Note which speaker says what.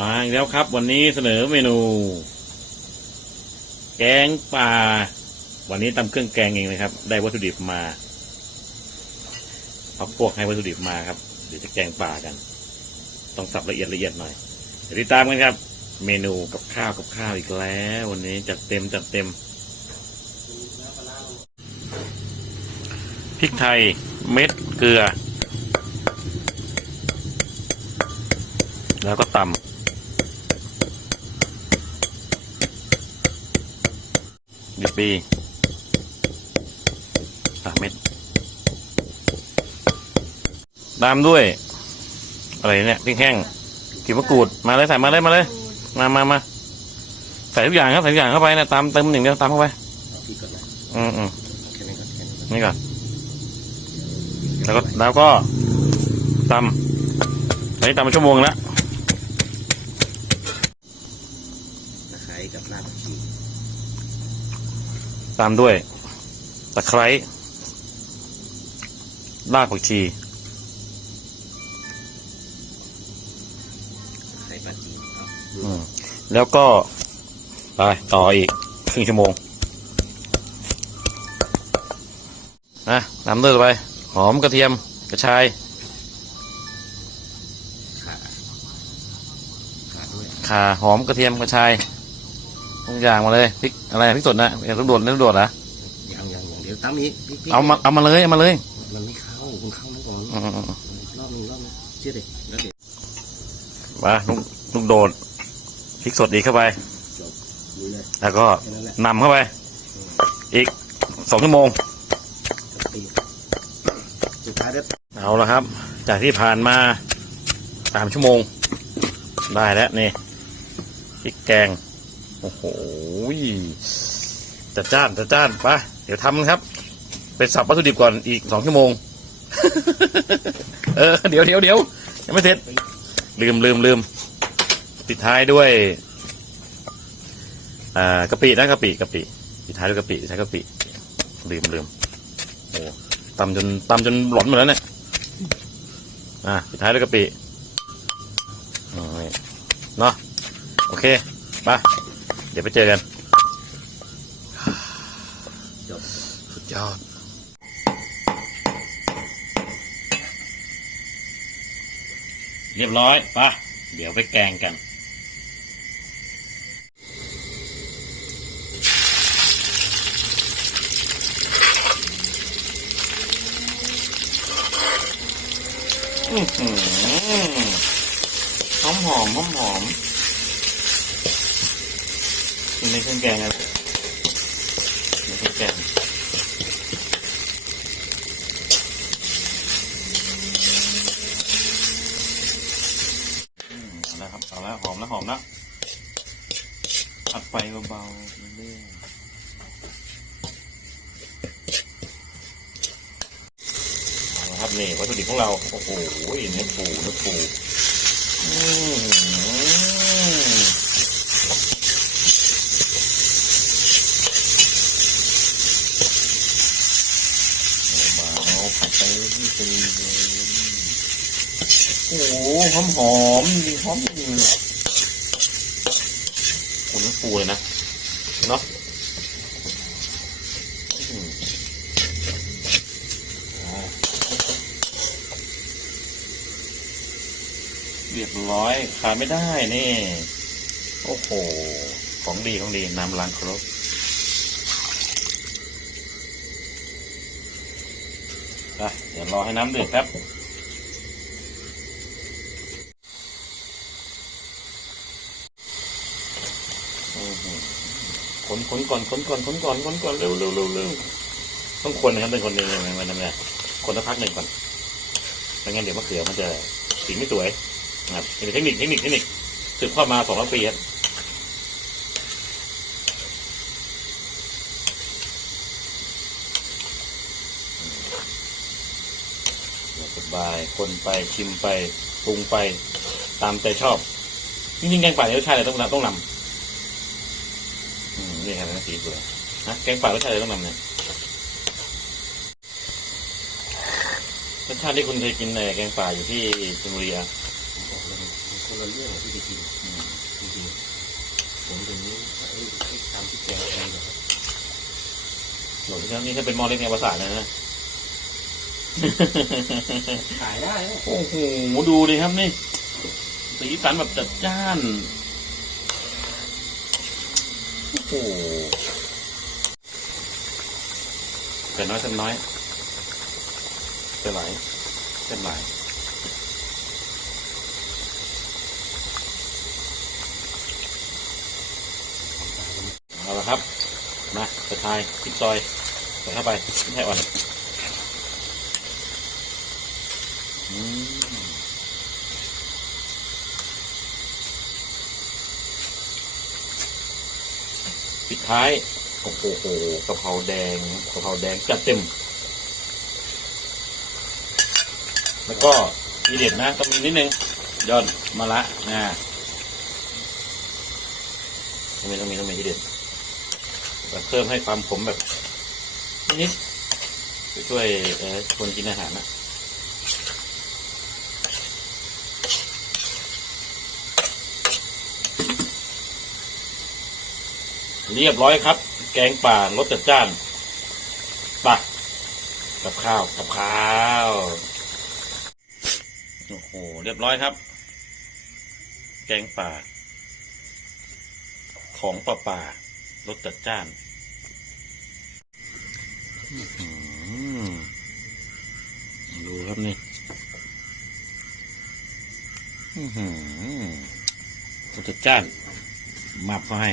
Speaker 1: มาอีกแล้วครับ วันนี้เสนอเมนู แกงป่า วันนี้ตำเครื่องแกงเองนะครับ ได้วัตถุดิบมาพักพวกให้วัตถุดิบมาครับเดี๋ยวจะแกงป่ากัน ต้องสับละเอียดละเอียดหน่อยเดี๋ยวติดตามกันครับ เมนูกับข้าวกับข้าวอีกแล้ว วันนี้จัดเต็มจัดเต็มพริกไทยเม็ดเกลือ แล้วก็ตำ ดิบปีสามเม็ดตามด้วย อะไรเนี่ยพริกแห้งขีมะกรูดมาเลยใส่มาเลยมาเลย มามามาใส่ทุกอย่างครับใส่ทุกอย่างเข้าไปนะตามเติมหนึ่างเดียวตามเข้าไป
Speaker 2: เอาพี่ก่อนนะ
Speaker 1: อืมอืม
Speaker 2: นี่ก่อนแล้
Speaker 1: วก็แล้วก็ตำตอนนี้ตำมาชั่วโมงแล้ว
Speaker 2: ตะไคร้กับรากผักชี
Speaker 1: ตามด้วยตะไคร้รากผักชี
Speaker 2: ตะไคร้ปลาจีนเอาดู
Speaker 1: อืมแล้วก็ไปต่ออีกครึ่งชั่วโมงนะตามด้วยต่อไป หอมกระเทียมกระชาย
Speaker 2: ขาขาด้วย
Speaker 1: ข่าหอมกระเทียมกระชาย ทุกอย่างมาเลยพริกอะไรพริกสดนะอย่าต้องโดดไม่ต้องโดดนะ
Speaker 2: ยังยังยังเดี๋ยวตั้มอีกพี่พี่
Speaker 1: เอามาเอามาเลยเอามาเลย
Speaker 2: มันไม่เข้าคุณเข้านั่นก่อน
Speaker 1: อืมอืมอืม
Speaker 2: รอบนึงรอบนึงเชื่อดิแล้วเดี๋ยว
Speaker 1: มาลูกลูกโดดพริกสดอีกเข้าไป
Speaker 2: ดูเลย
Speaker 1: แล้วก็
Speaker 2: แค่นั้นแหละ
Speaker 1: นำเข้าไป อีกสองชั่วโมง
Speaker 2: กะปิสุดท้ายแล้ว
Speaker 1: เอาละครับ จากที่ผ่านมาสามชั่วโมง ได้แล้วนี่พริกแกง โอ้โหจัดจ้านจัดจ้านไปเดี๋ยวทำครับ ไปสับวัตถุดิบก่อนอีกสองชั่วโมง เออ เดี๋ยวเดี๋ยวเดี๋ยวยังไม่เสร็จ ลืมลืมลืมปิดท้ายด้วย อ่ากะปินะกะปิกะปิปิดท้ายด้วยกะปิใช้กะปิลืมลืมโอ้ตำจนตำจนหลอนหมดแล้วเนี่ยอะปิดท้ายด้วยกะปีเนาะโอเคไป ดี๋ยวไปเจอกัน
Speaker 2: จบ
Speaker 1: สุดยอดเรียบร้อยปะเดี๋ยวไปแกงกันอื้อหือหอมหอมหอมหอม ในเครื่องแกงครับในเครื่องแกงอืมเอาแล้วครับเอาแล้วหอมแล้วหอมแล้วอัดไฟเบาๆเรื่อยๆเอาละครับนี่วัตถุดิบของเรา โอ้โหเนื้อปูเนื้อปูอืมเบาๆผัดไปที่เป็นโอ้โหอมหอมๆจริงหอมจริงเลยโอ้เนื้อปูเลยนะเนาะเรียบร้อยขาดไม่ได้นี่ โอ้โห ของดีของดีน้ำล้างครบไปเดี๋ยวรอให้น้ำเดือดครับ อื้อหือ ขนขนก่อนขนก่อนขนก่อนขนก่อนเร็วเร็วเร็วเร็วต้องคนนะครับเป็นคนหนึ่งมันมันมันคนละพักหนึ่งก่อนไม่งั้นเดี๋ยวมะเขือมันจะสีไม่สวยนะครับเทคนิคเทคนิคเทคนิคสืบทอดมาสองร้อยปีครับสบายคนไปชิมไปปรุงไปตามใจชอบจริงๆแกงป่าเนี่ยรสชาติอะไรต้องนำต้องนำ งนะสีสวยนะแกงป่ารสชาติอะไรต้องนำเนี่ยรสชาติที่คุณเคยกินในแกงป่าอยู่ที่ชลบุรีอะ
Speaker 2: คนละเรื่องที่จะกินจริงๆผมถึงไอ้ไอ้ตามที่แกงเอ
Speaker 1: งเหรอหนี่นี่ถ้าเป็นมอเล็กในภาษาเนี่ยนะ
Speaker 2: ขายได้
Speaker 1: โอ้โหดูดิครับนี่สีสันแบบจัดจ้าน โอ้โหเป็นน้อยเส้นน้อยเส้นไหลเส้นไหลเอาละครับ มากระชายพริกซอยใส่เข้าไปให้อ่อนอืม ปิดท้ายโอ้โหโหกะเพราแดงกะเพราแดงจัดเต็ม แล้วก็ทีเด็ดนะต้องมีนิดนึงยอดมะระนะต้องมีต้องมีต้องมีทีเด็ดแบบเพิ่มให้ความขมแบบนิดๆช่วยเออคนกินอาหารนะ เรียบร้อยครับ แกงป่ารสจัดจ้านปะกับข้าวกับข้าวโอ้โหเรียบร้อยครับ แกงป่า ของป่าป่ารสจัดจ้านดูครับนี่อื้อหือรสจัดจ้านมาบเขาให้